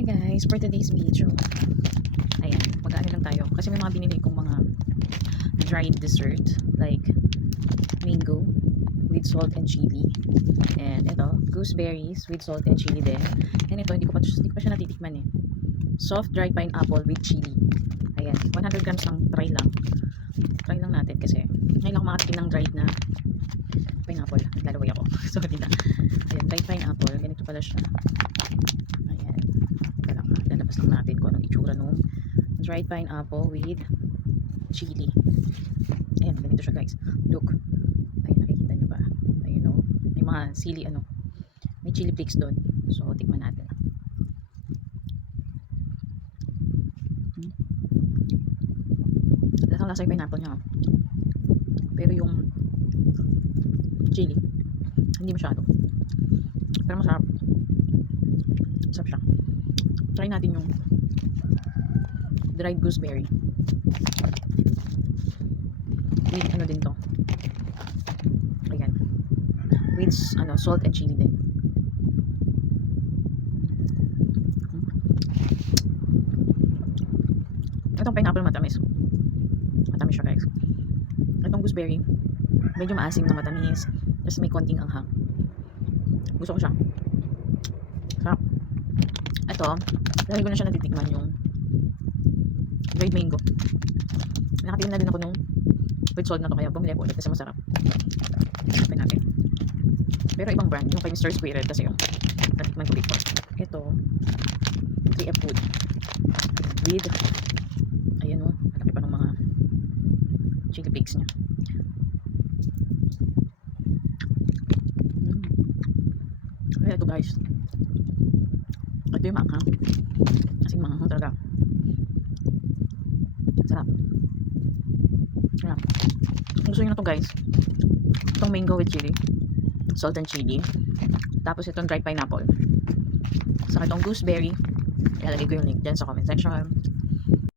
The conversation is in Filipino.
Hi guys, for today's video, ayan, mag-ano lang tayo. Kasi may mga binili kong mga dried dessert, like mango with salt and chili. And ito, gooseberries with salt and chili din. And ito, hindi ko pa siya natitikman eh. Soft dried pineapple with chili. Ayan, 100 grams lang, try lang. Try lang natin kasi ngayon ako makatikim ng dried na pineapple. Naglalaway ako. Sorry na. Ayan, dried pineapple. Ganito pala siya. Ayan. Teka lang, lalabas lang natin kung anong itsura nung dried pineapple with chili. Ayan, ganito siya guys. Look. Ayan, nakikita nyo ba? Ayun o. May mga sili ano. May chili flakes doon. So, tikman natin. Lasang-lasa yung pineapple niya. Pero yung chili, hindi masyado. Pero masarap. Masarap siya. Try natin yung dried gooseberry. With ano din to. Ayan. With ano, salt and chili din. Itong pineapple matamis. Matamis siya guys. Itong gooseberry, medyo maasim na matamis. Tapos may konting anghang. Gusto ko siya. Sarap. Ito, dahil ko na siya natitikman yung dried mango. Nakatikim na din ako nung with salt na to, kaya bumili ko ulit kasi masarap. Try natin. Pero ibang brand, yung kay Mr. Squirrel kasi yung natikman ko before. Ito, 3F food. With, ayan o, malaki pa ng mga chili flakes niya. Kaya ito guys, ito yung maanghang. Kasi maanghang talaga. Sarap. Sarap. Kung gusto nyo na ito guys, itong mango with chili, salt and chili, tapos itong dried pineapple, saka itong gooseberry, ilalagay ko yung link dyan sa comment section.